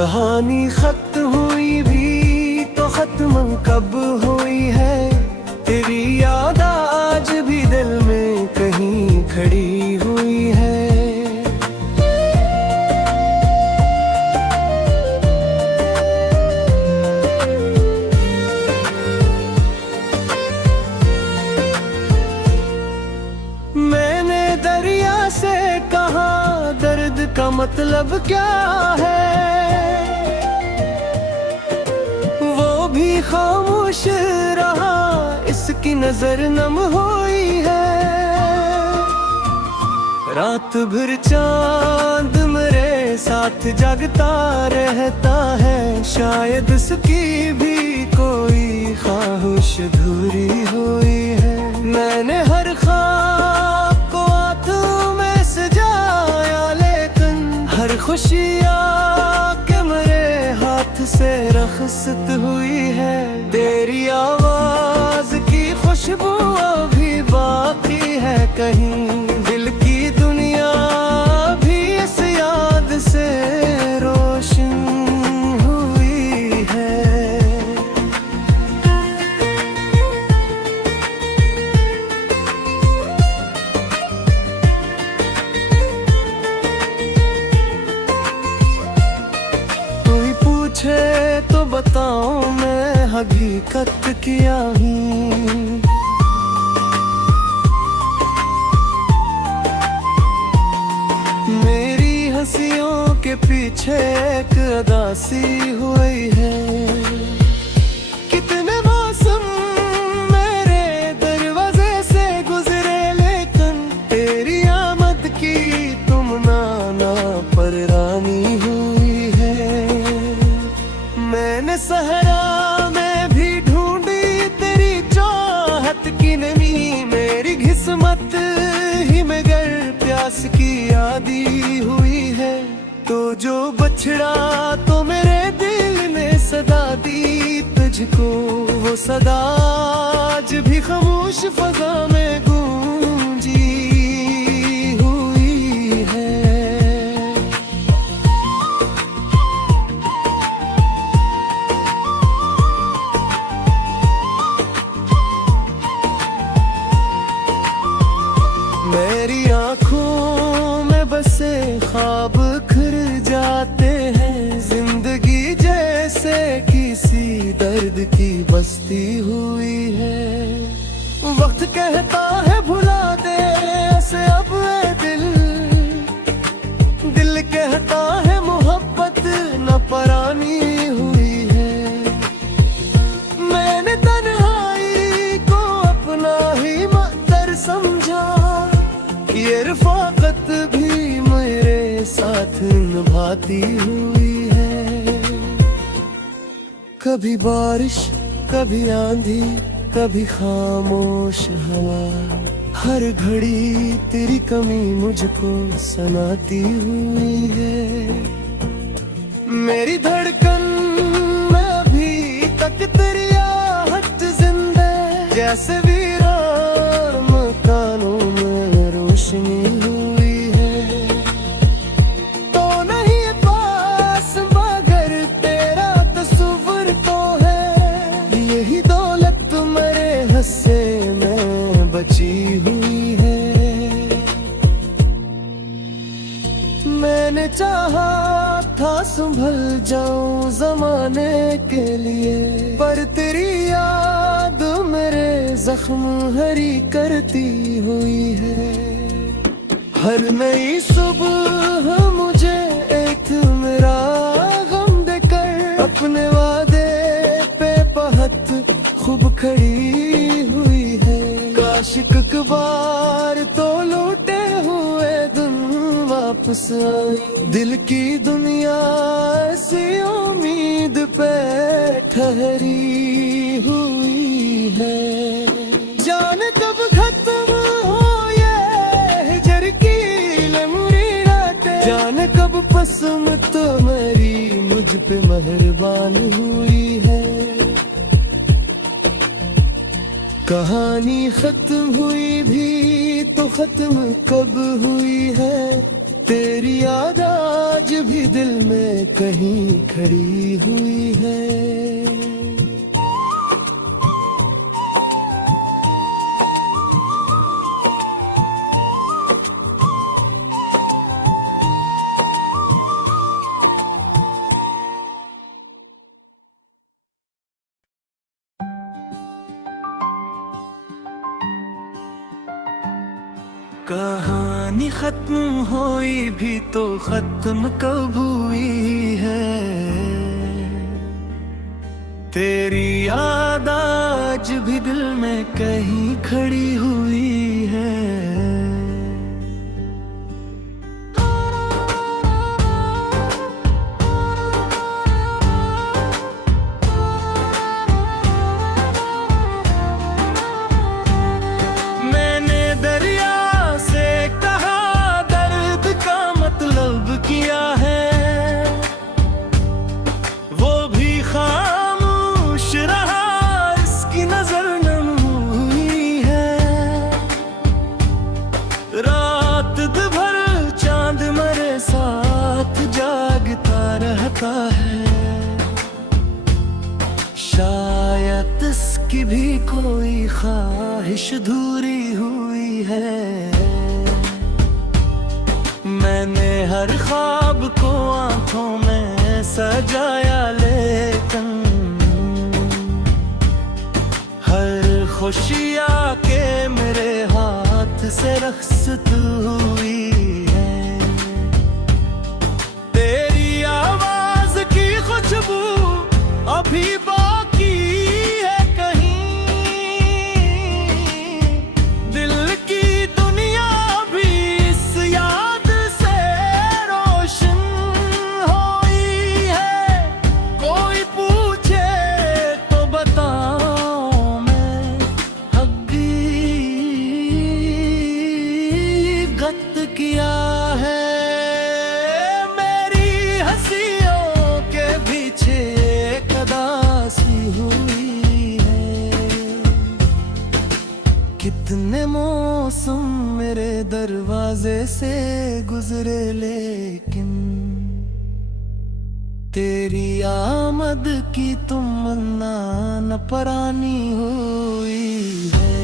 कहानी खत्म हुई भी तो खत्म कब हुई है, तेरी याद आज भी दिल में कहीं खड़ी हुई है। मैंने दरिया से कहा दर्द का मतलब क्या है, खामोश रहा, इसकी नजर नम हुई है। रात भर चांद मेरे साथ जागता रहता है, शायद उसकी भी कोई ख्वाहिश अधूरी हुई है। मैंने हर ख्वाब को आंखों में सजाया, लेकिन हर खुशियाँ से रखसत हुई है। तेरी आवाज की खुशबू अभी बाकी है कहीं, दिल की दुनिया भी इस याद से रोशन हुई है। कोई पूछे तो बताऊं मैं हकीकत क्या हूँ, मेरी हंसियों के पीछे एक अदासी हुई है। कितने मौसम मेरे दरवाजे से गुजरे, लेकिन तेरी आमद की तुम नाना पर रानी हुई है। मैंने सहरा में भी ढूंढी तेरी चाहत की नमी, मेरी किस्मत ही में गर प्यास की आदी हुई है। तो जो बछड़ा तो मेरे दिल ने सदा दी तुझको, वो सदा आज भी खामोश फजा में गूंजी हुई है। मेरी आँखों में बसे ख्वाब खिर जाते हैं, जिंदगी जैसे किसी दर्द की बस्ती हुई है। वक्त कहता है भुला दे ऐसे अब ए दिल, दिल कहता है मोहब्बत न परानी हुई है। मैंने तन्हाई को अपना ही मकदर समझा, ये रफ़ाक़त भी मेरे साथ निभाती हुई है। कभी बारिश कभी आंधी कभी खामोश हवा, हर घड़ी तेरी कमी मुझको सनाती हुई है। मेरी धड़कन में अभी तक तेरी आहट जिंदा है, जैसे वीरान मकानों में रोशनी हुई है। तो नहीं पास मगर तेरा तस्वीर तो है, यही दौलत मेरे हिस्से में बची हुई है। मैंने चाहा था संभल जाऊं जमाने के लिए, पर तेरी याद मेरे जख्म हरी करती हुई है। हर नई सुबह मुझे एक मेरा गम देकर, अपने वादे पे पहत खूब खड़ी हुई है। काश एक बार तो लौटे हुए दिन वापस आई, दिल की दुनिया ऐसी उम्मीद पे ठहरी हुई है। जाने कब खत्म हो ये हिजर की लम्बी रातें, जाने कब पसम तो मेरी मुझ पे मेहरबान हुई है। कहानी खत्म हुई भी तो खत्म कब हुई है, तेरी याद आज भी दिल में कहीं खड़ी हुई है। कहानी खत्म हुई भी तो खत्म कब हुई है। तेरी याद आज भी दिल में कहीं खड़ी हुई है। किया है वो भी खामोश रहा, इसकी नजर नम हुई है। रात भर चांद मेरे साथ जागता रहता है। शायद इसकी भी कोई ख्वाहिश अधूरी हुई है। मैंने हर ख्वाब को आंखों में सजाया, लेकिन हर खुशी आके मेरे हाथ से रख्सत हुई है। तेरी आवाज की खुशबू अभी बाकी है कहीं। दिल की दुनिया भी इस याद किया है। मेरी हंसियों के पीछे एक उदासी हुई है। कितने मौसम मेरे दरवाजे से गुजरे, लेकिन तेरी आमद की तमन्ना न परानी हुई है।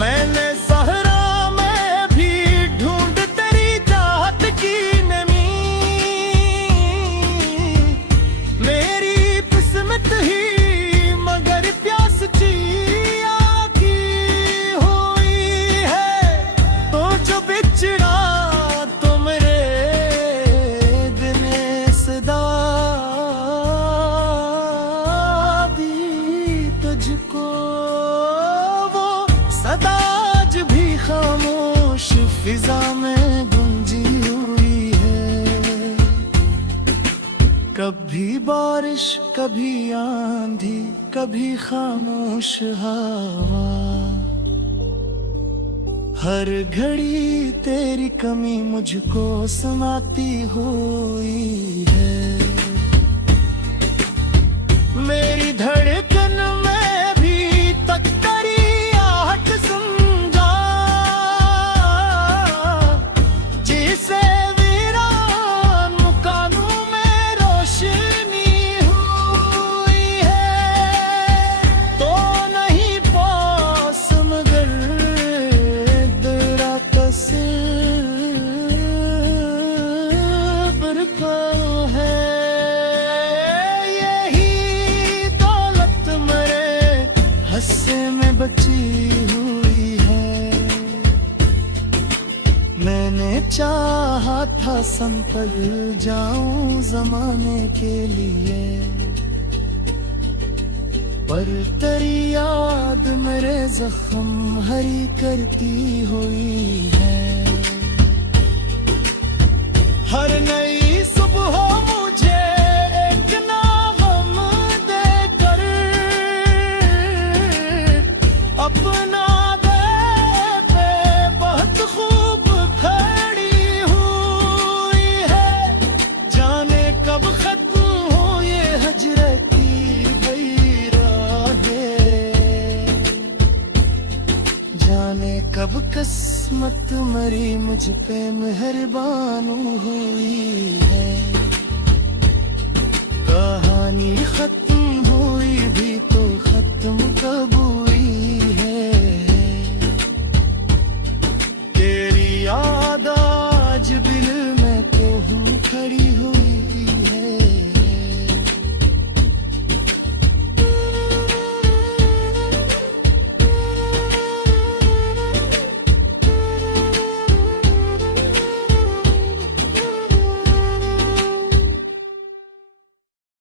मैंने तुझको वो सदाज भी खामोश फिजा में गुंजी हुई है। कभी बारिश, कभी आंधी, कभी खामोश हवा। हर घड़ी तेरी कमी मुझको सुनाती हुई है। मेरी धड़कन में भी तक तेरी आहट समझा, जिसे वीरान मकानों में रोशनी हुई है। तो नहीं पास मगर तेरा तस्वीर का है। हस्से में बची हुई है। मैंने चाहा था संभल जाऊं जमाने के लिए, पर तेरी याद मेरे जख्म हरी करती हुई है। हर नई सुबह मुझे अपना दे पे बहुत खूब खड़ी हुई है। जाने कब खत्म हो ये हजरती भई राहें, जाने कब कस किस्मत मरी मुझ पे मेहरबान हुई है। कहानी खत्म हुई भी तो खत्म कब हुई है। तेरी याद आज दिल में कहीं खड़ी हुई